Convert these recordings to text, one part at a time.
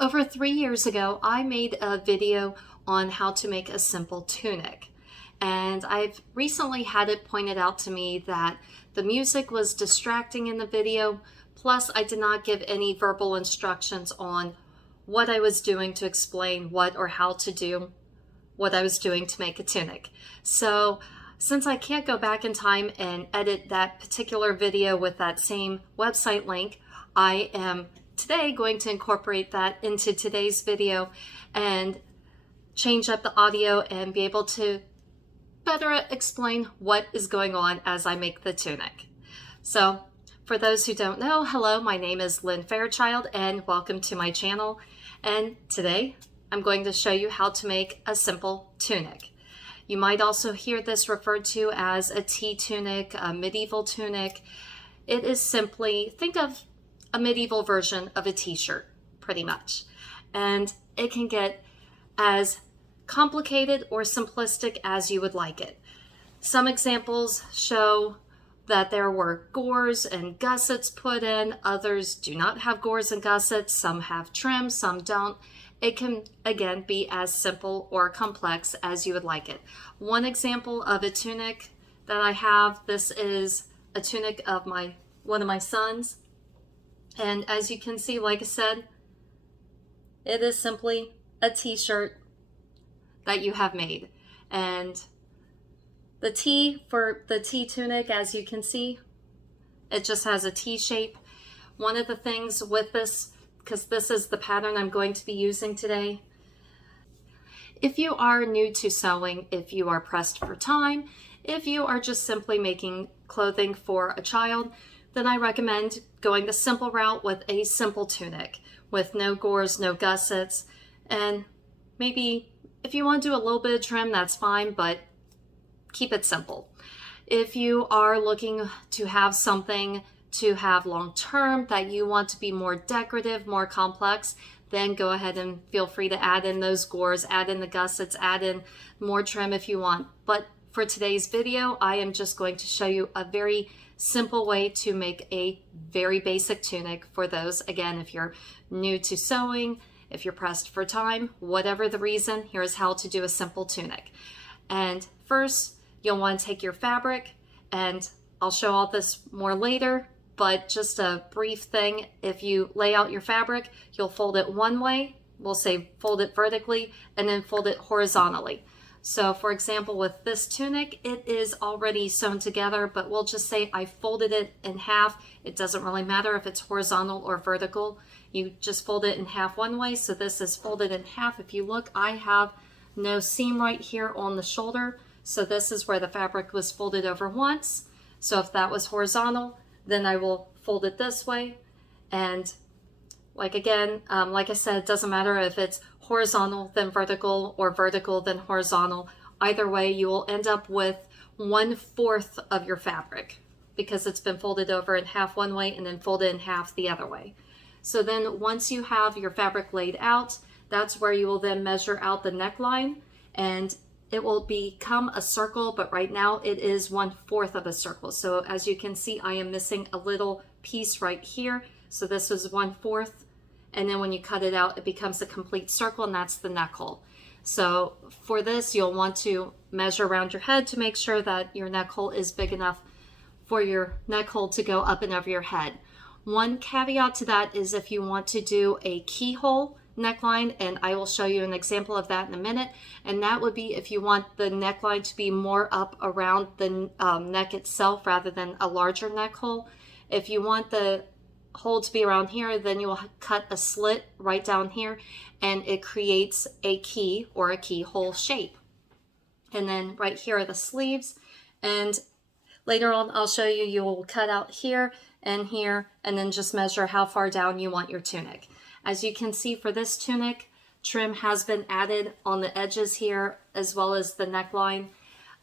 Over 3 years ago, I made a video on how to make a simple tunic. And I've recently had it pointed out to me that the music was distracting in the video, plus I did not give any verbal instructions on what I was doing to explain what or how to do what I was doing to make a tunic. So since I can't go back in time and edit that particular video with that same website link, I am today going to incorporate that into today's video and change up the audio and be able to better explain what is going on as I make the tunic. So for those who don't know, hello, my name is Lynn Fairchild and welcome to my channel. And today I'm going to show you how to make a simple tunic. You might also hear this referred to as a tea tunic, a medieval tunic. It is simply, think of a medieval version of a t-shirt, pretty much. And it can get as complicated or simplistic as you would like it. Some examples show that there were gores and gussets put in. Others do not have gores and gussets. Some have trim, some don't. It can, again, be as simple or complex as you would like it. One example of a tunic that I have, this is a tunic of one of my sons. And as you can see, like I said, it is simply a t-shirt that you have made. And the T for the T tunic, as you can see, it just has a T shape. One of the things with this, because this is the pattern I'm going to be using today, if you are new to sewing, if you are pressed for time, if you are just simply making clothing for a child, then I recommend going the simple route with a simple tunic with no gores, no gussets, and maybe if you want to do a little bit of trim, that's fine, but keep it simple. If you are looking to have something to have long term that you want to be more decorative, more complex, then go ahead and feel free to add in those gores, add in the gussets, add in more trim if you want. But for today's video, I am just going to show you a very simple way to make a very basic tunic for those, again, if you're new to sewing, if you're pressed for time, whatever the reason, here's how to do a simple tunic. And first, you'll want to take your fabric, and I'll show all this more later, but just a brief thing, if you lay out your fabric, you'll fold it one way, we'll say fold it vertically, and then fold it horizontally. So for example, with this tunic, it is already sewn together, but we'll just say I folded it in half. It doesn't really matter if it's horizontal or vertical. You just fold it in half one way. So this is folded in half. If you look, I have no seam right here on the shoulder. So this is where the fabric was folded over once. So if that was horizontal, then I will fold it this way. And like I said, it doesn't matter if it's horizontal then vertical or vertical then horizontal. Either way, you will end up with 1/4 of your fabric because it's been folded over in half one way and then folded in half the other way. So then once you have your fabric laid out, that's where you will then measure out the neckline, and it will become a circle, but right now it is 1/4 of a circle. So as you can see, I am missing a little piece right here. So this is 1/4. And then when you cut it out, it becomes a complete circle, and that's the neck hole. So for this, you'll want to measure around your head to make sure that your neck hole is big enough for your neck hole to go up and over your head. One caveat to that is if you want to do a keyhole neckline, and I will show you an example of that in a minute, and that would be if you want the neckline to be more up around the neck itself rather than a larger neck hole. If you want the hole to be around here, then you will cut a slit right down here, and it creates a key or a keyhole shape. And then right here are the sleeves, and later on I'll show you, you will cut out here, and then just measure how far down you want your tunic. As you can see, for this tunic, trim has been added on the edges here as well as the neckline.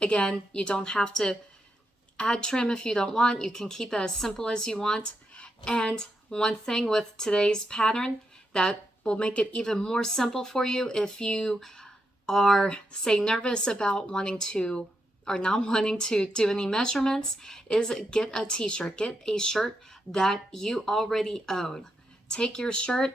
Again, you don't have to add trim if you don't want. You can keep it as simple as you want. And one thing with today's pattern that will make it even more simple for you if you are, say, nervous about wanting to or not wanting to do any measurements is get a t-shirt. Get a shirt that you already own. Take your shirt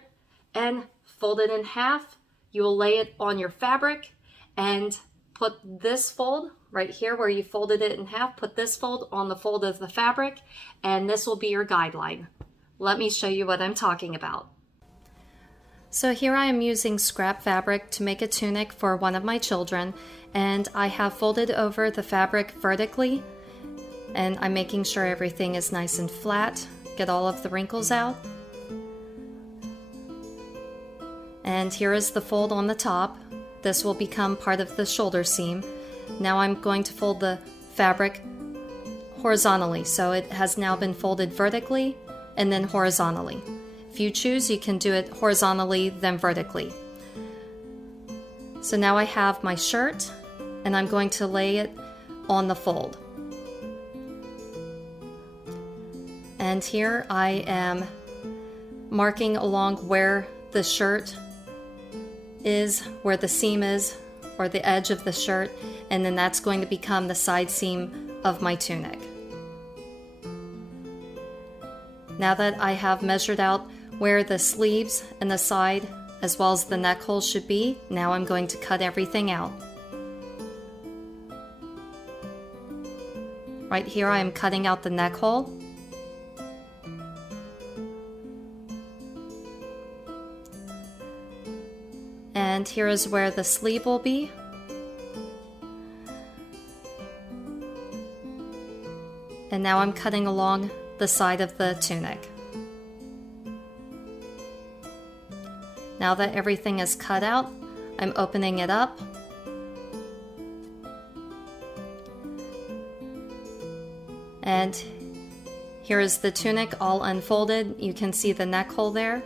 and fold it in half, you will lay it on your fabric and put this fold right here where you folded it in half, put this fold on the fold of the fabric, and this will be your guideline. Let me show you what I'm talking about. So here I am using scrap fabric to make a tunic for one of my children, and I have folded over the fabric vertically, and I'm making sure everything is nice and flat, get all of the wrinkles out. And here is the fold on the top. This will become part of the shoulder seam. Now I'm going to fold the fabric horizontally, so it has now been folded vertically and then horizontally. If you choose, you can do it horizontally, then vertically. So now I have my shirt, and I'm going to lay it on the fold. And here I am marking along where the shirt is, where the seam is, or the edge of the shirt, and then that's going to become the side seam of my tunic. Now that I have measured out where the sleeves and the side as well as the neck hole should be, now I'm going to cut everything out. Right here I am cutting out the neck hole. And here is where the sleeve will be. And now I'm cutting along the side of the tunic. Now that everything is cut out, I'm opening it up. And here is the tunic all unfolded. You can see the neck hole there.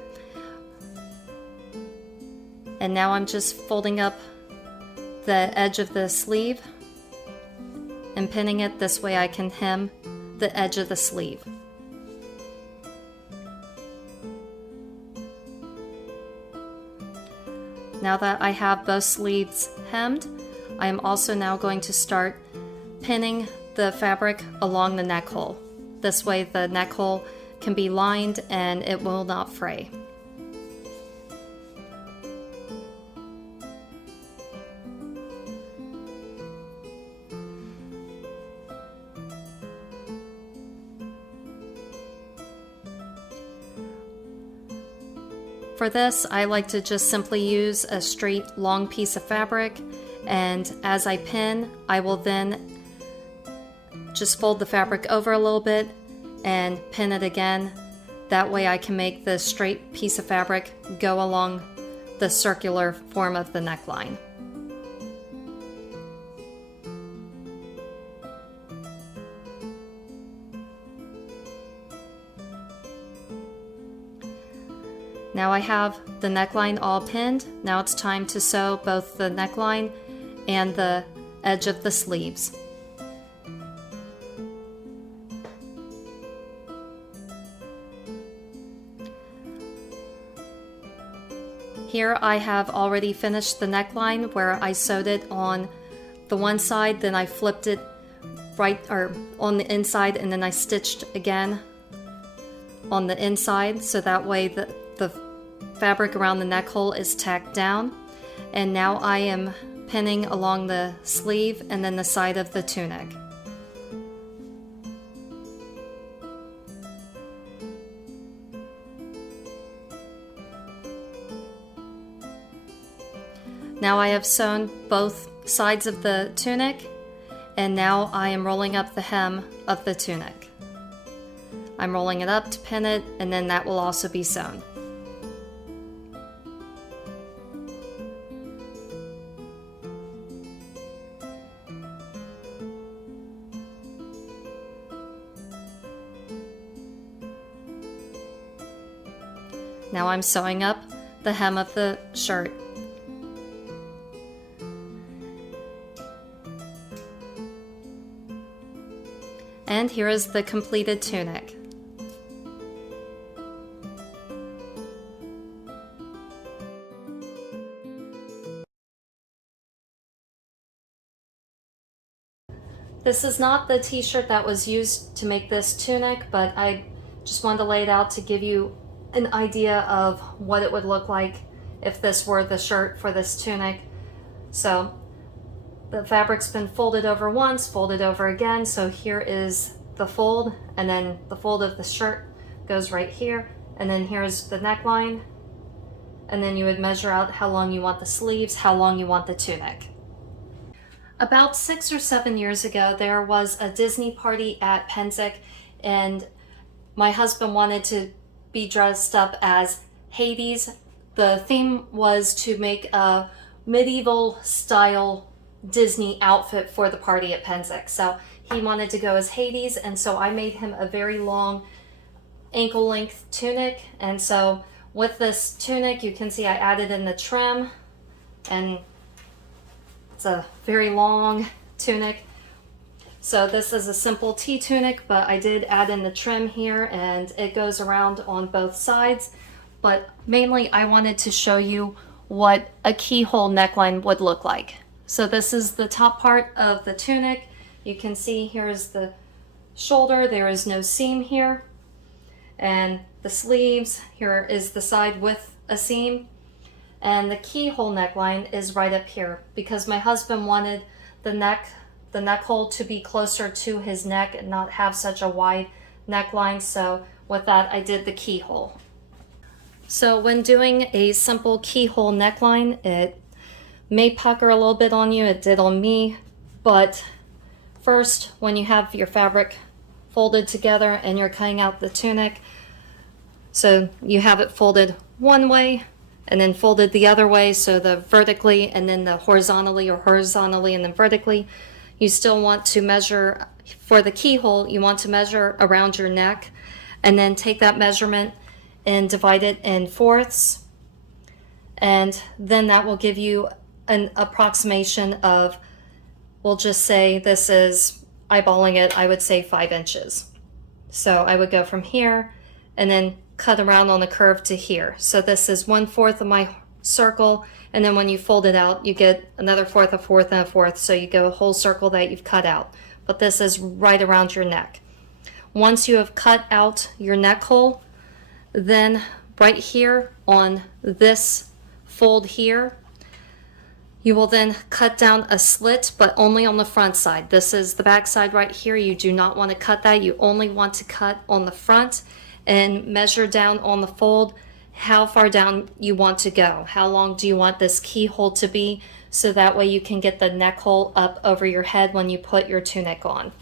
And now I'm just folding up the edge of the sleeve and pinning it this way I can hem the edge of the sleeve. Now that I have both sleeves hemmed, I am also now going to start pinning the fabric along the neck hole. This way the neck hole can be lined and it will not fray. For this, I like to just simply use a straight long piece of fabric, and as I pin, I will then just fold the fabric over a little bit and pin it again. That way I can make the straight piece of fabric go along the circular form of the neckline. Now I have the neckline all pinned. Now it's time to sew both the neckline and the edge of the sleeves. Here I have already finished the neckline where I sewed it on the one side, then I flipped it on the inside, and then I stitched again on the inside, so that way the fabric around the neck hole is tacked down. And now I am pinning along the sleeve and then the side of the tunic. Now I have sewn both sides of the tunic, and now I am rolling up the hem of the tunic. I'm rolling it up to pin it, and then that will also be sewn. Now I'm sewing up the hem of the shirt. And here is the completed tunic. This is not the t-shirt that was used to make this tunic, but I just wanted to lay it out to give you an idea of what it would look like if this were the shirt for this tunic. So the fabric's been folded over once, folded over again. So here is the fold, and then the fold of the shirt goes right here. And then here's the neckline. And then you would measure out how long you want the sleeves, how long you want the tunic. About 6 or 7 years ago, there was a Disney party at Pennsic, and my husband wanted to be dressed up as Hades. The theme was to make a medieval style Disney outfit for the party at Pennsic. So he wanted to go as Hades, and so I made him a very long ankle length tunic. And so with this tunic, you can see I added in the trim, and it's a very long tunic. So this is a simple T-tunic, but I did add in the trim here, and it goes around on both sides. But mainly I wanted to show you what a keyhole neckline would look like. So this is the top part of the tunic. You can see here's the shoulder. There is no seam here. And the sleeves, here is the side with a seam. And the keyhole neckline is right up here because my husband wanted the neck hole to be closer to his neck and not have such a wide neckline. So with that, I did the keyhole. So when doing a simple keyhole neckline, it may pucker a little bit on you. It did on me. But first, when you have your fabric folded together and you're cutting out the tunic, so you have it folded one way and then folded the other way, so the vertically and then the horizontally, or horizontally and then vertically. You still want to measure for the keyhole, you want to measure around your neck and then take that measurement and divide it in fourths. And then that will give you an approximation of, we'll just say this is, eyeballing it, I would say 5 inches. So I would go from here and then cut around on the curve to here. So this is 1/4 of my circle, and then when you fold it out, you get another fourth, a fourth, and a fourth. So you go a whole circle that you've cut out. But this is right around your neck. Once you have cut out your neck hole, then right here on this fold here, you will then cut down a slit, but only on the front side. This is the back side right here. You do not want to cut that. You only want to cut on the front and measure down on the fold how far down you want to go. How long do you want this keyhole to be, so that way you can get the neck hole up over your head when you put your tunic on.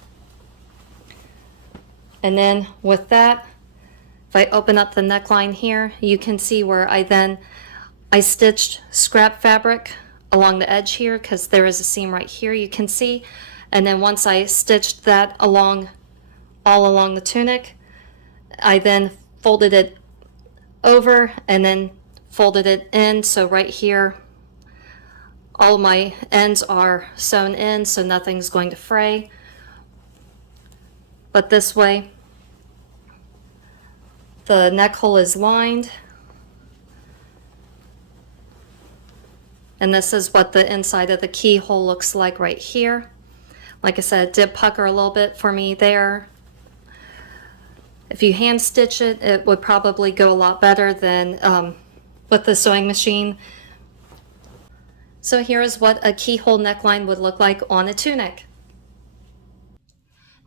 And then with that, if I open up the neckline here, you can see where I stitched scrap fabric along the edge here because there is a seam right here, you can see. And then once I stitched that all along the tunic, I then folded it over and then folded it in. So right here, all my ends are sewn in, so nothing's going to fray. But this way, the neck hole is lined. And this is what the inside of the keyhole looks like right here. Like I said, it did pucker a little bit for me there. If you hand stitch it, it would probably go a lot better than with the sewing machine. So here is what a keyhole neckline would look like on a tunic.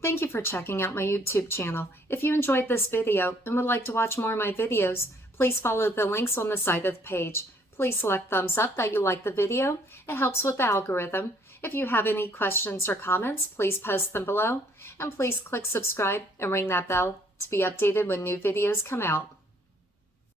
Thank you for checking out my YouTube channel. If you enjoyed this video and would like to watch more of my videos, please follow the links on the side of the page. Please select thumbs up that you like the video. It helps with the algorithm. If you have any questions or comments, please post them below. And please click subscribe and ring that bell to be updated when new videos come out.